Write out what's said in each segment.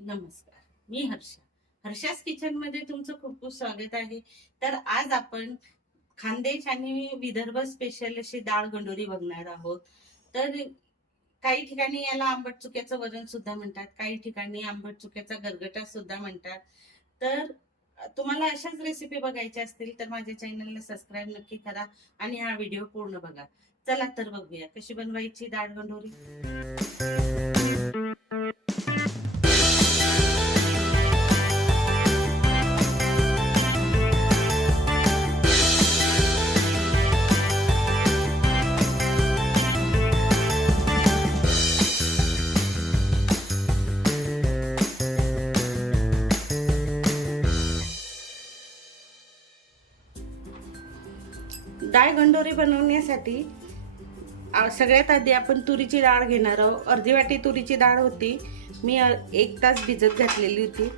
नमस्कार, मी हर्षास किचन मध्ये तुमचं खूप खूप स्वागत आहे. तर आज आपण खानदेश आणि विदर्भ स्पेशल अशी डाळ गंडोरी बघणार आहोत. तर काही ठिकाणी याला आंबट चुक्याचं वरण सुद्धा म्हणतात, काही ठिकाणी आंबट चुक्याचा गरगटा सुद्धा म्हणतात. तर तुम्हाला अशाच रेसिपी बघायच्या असतील तर माझ्या चॅनलला सबस्क्राईब नक्की करा आणि हा व्हिडिओ पूर्ण बघा. चला तर बघूया कशी बनवायची डाळ गंडोरी. डाळ गंडोरी बनवण्यासाठी सगळ्यात आधी आपण तुरीची डाळ घेणार आहोत. अर्धी वाटी तुरीची डाळ होती, मी 1 तास भिजत घातलेली होती.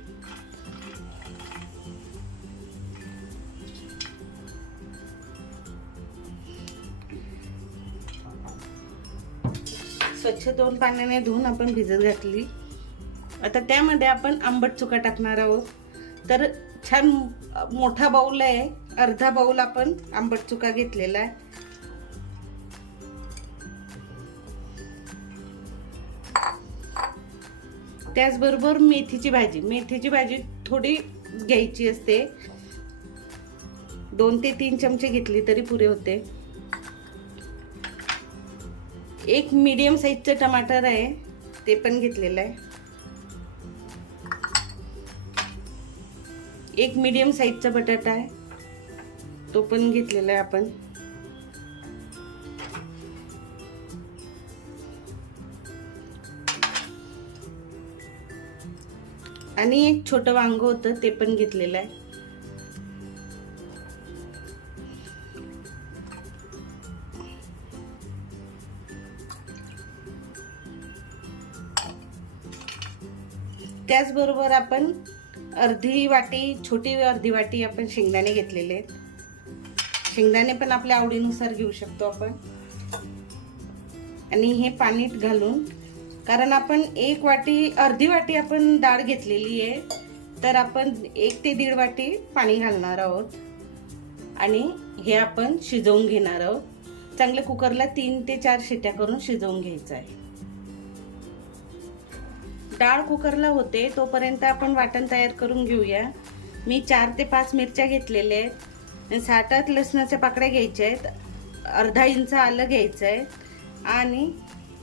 स्वच्छ 2 पाण्याने धुवून आपण भिजत घातली. आता त्यामध्ये आपण आंबट चुका टाकणार आहोत. तर छान मोठा बाऊल आहे, अर्धा बाऊल आपण आंबट चुका घेतलेला आहे. त्याचबरोबर मेथीची भाजी थोडी घ्यायची असते. 2 ते 3 चमचे घेतली तरी पुरे होते. एक मीडियम साईजचं टमाटर आहे, ते पण घेतलेलं आहे. एक मीडियम साईजचा बटाटा आहे, तो पण घेतलेला आहे आपण. आणि एक छोटं वांग होतं, ते पण घेतलेलं आहे. त्याचबरोबर आपण छोटी अर्धी वाटी आपण शेंगदाणे घेतलेले आहेत. शेंगदाणे पण आपल्या आवडीनुसार घेऊ शकतो आपण. आणि हे पाणी घालून, कारण आपण अर्धी वाटी आपण डाळ घेतलेली आहे, तर आपण 1 ते 1.5 वाटी पाणी घालणार आहोत. आणि हे आपण शिजवून घेणार आहोत. चांगलं कुकरला 3 ते 4 शिट्या करून शिजवून घ्यायचं आहे. डाळ कुकरला होते तोपर्यंत आपण वाटण तयार करून घेऊया. मी 4 ते 5 मिरच्या घेतलेल्या आहेत, 7-8 लसणाच्या पाकळ्या घ्यायच्या आहेत, अर्धा इंच आलं घ्यायचं आहे आणि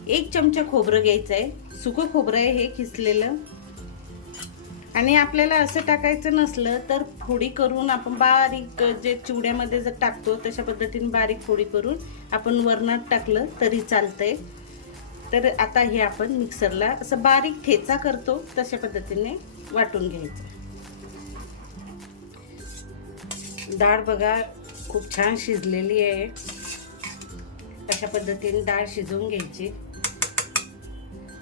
1 चमचा खोबरं घ्यायचं आहे. सुकं खोबरं आहे हे किसलेलं. आणि आपल्याला असं टाकायचं नसलं तर फोडी करून आपण बारीक, जे चिवड्यामध्ये जर टाकतो तशा पद्धतीने बारीक फोडी करून आपण वरणात टाकलं तरी चालतंय. तर आता हे आपण मिक्सरला असं बारीक ठेचा करतो तशा पद्धतीने वाटून घ्यायचं. डाळ बघा खूप छान शिजलेली आहे. अशा पद्धतीने डाळ शिजवून घ्यायची.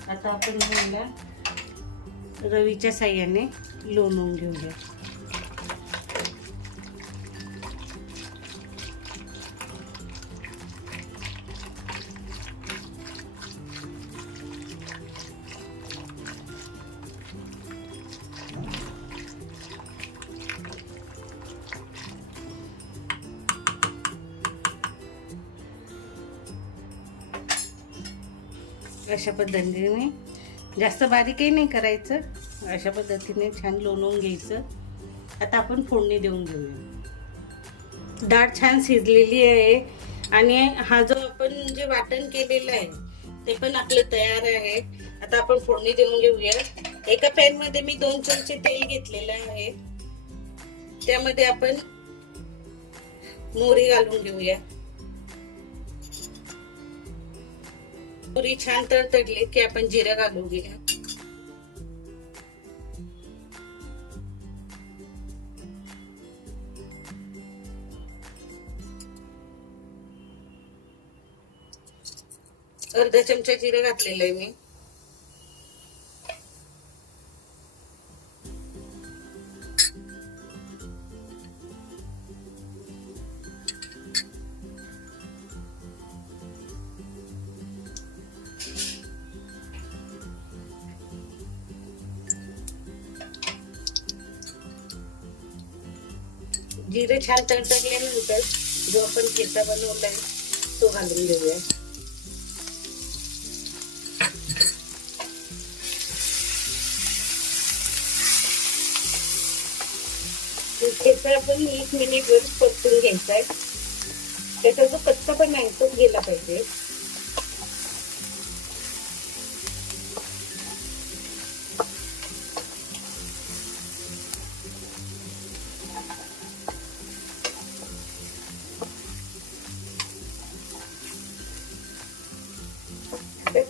आता आपण ह्याला रवीच्या साह्याने लोणून घेऊया. अशा पद्धतीने, जास्त बारीकही नाही करायचं, अशा पद्धतीने छान लोणून घ्यायचं. आता आपण फोडणी देऊन घेऊया. डाळ छान शिजलेली आहे आणि हा जो आपण जे वाटण केलेलं आहे ते पण आपलं तयार आहे. आता आपण फोडणी देऊन घेऊया. एका पॅन मध्ये मी 2 चमचे तेल घेतलेलं आहे, त्यामध्ये आपण मोहरी घालून घेऊया. मोहरी छान तडतडली की आपण जिरं घालून घेऊया. अर्धा चमचा जिरं घातलेलं आहे मी. जिरे छान तडतडल्यानंतर जो आपण ठेचा बनवलाय तो घालून घेऊया. ठेचा आपण 1 मिनिटवर परतून घ्यायचा आहे. त्याचा जो कच्चा पण आहे तो गेला पाहिजे.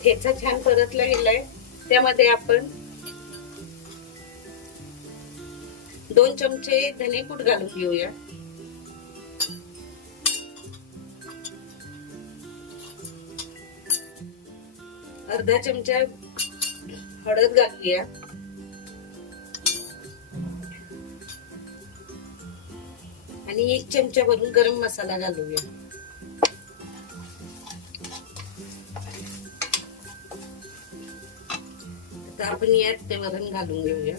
ठेचा छान परतला गेलाय. त्यामध्ये आपण 2 चमचे धनेपूड घालून घेऊया. अर्धा चमचा हळद घालूया. आणि 1 चमचा भरून गरम मसाला घालूया. आता आपण यात ते वरण घालून घेऊया.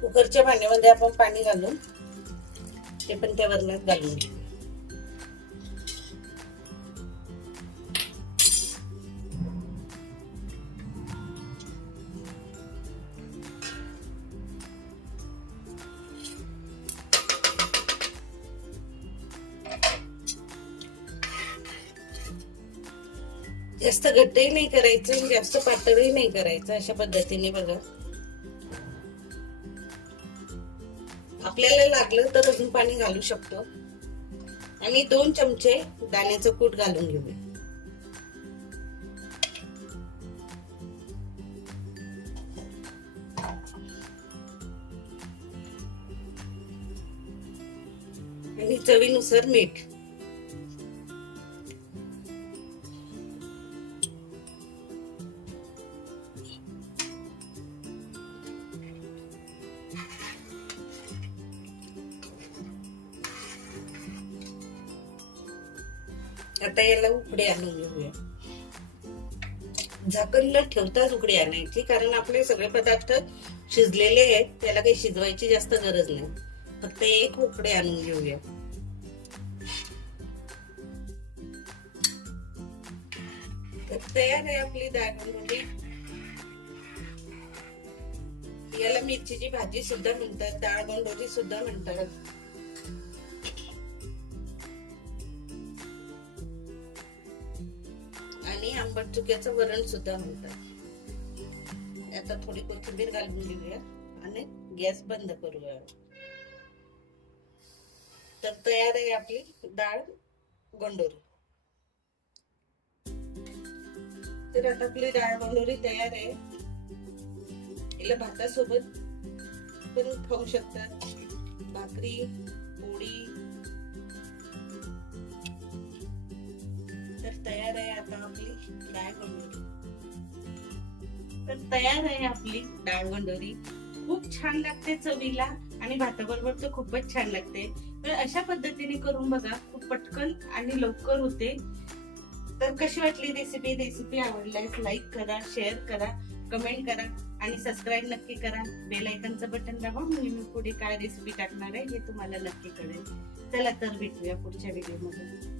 कुकरच्या भांड्यामध्ये आपण पाणी घालून ते पण त्या वरणात घालून घेऊ. जास्त घट्टही नाही करायचं, जास्त पातळही नाही करायचं. अशा पद्धतीने बघा. आपल्याला लागलं तर अजून पाणी घालू शकतो. आणि 2 चमचे दाण्याचं कूट घालून घेऊया. आणि चवीनुसार मीठ. आता याला उकडी आणून घेऊया. झाकण न ठेवताच उकडी आणायची, कारण आपले सगळे पदार्थ शिजलेले आहेत. त्याला काही शिजवायची जास्त गरज नाही. फक्त 1 उकडी आणून घेऊया. तयार आहे आपली डाळ गोंडोरी. याला मिरचीची भाजी सुद्धा म्हणतात, डाळ गोंडोरी सुद्धा म्हणतात. आणि आंबट चुक्याचं वरण सुद्धा म्हणतात. आता थोडी कोथिंबीर घालून घेऊया आणि गॅस बंद करूया. तर तयार आहे आपली डाळ गोंडोरी. तर आता आपली डाळ गोंडोरी तयार आहे. हिला भातासोबत पण खाऊ शकतात, भाकरी, पोळी. तर तयार आहे आता आपली डाळ गोंडोरी. तर तयार आहे आपली डाळ गोंडोरी. खूप छान लागते चवीला आणि भाताबरोबर तर खूपच छान लागते. तर अशा पद्धतीने करून बघा. खूप पटकन आणि लवकर होते. तर कशी वाटली रेसिपी? रेसिपी आवडल्यास लाईक करा, शेअर करा, कमेंट करा आणि सबस्क्राईब नक्की करा. बेल आयकॉनचं बटन दाबा म्हणजे मी पुढे काय रेसिपी टाकणार आहे हे तुम्हाला नक्की कळेल. चला तर भेटूया पुढच्या व्हिडिओमध्ये.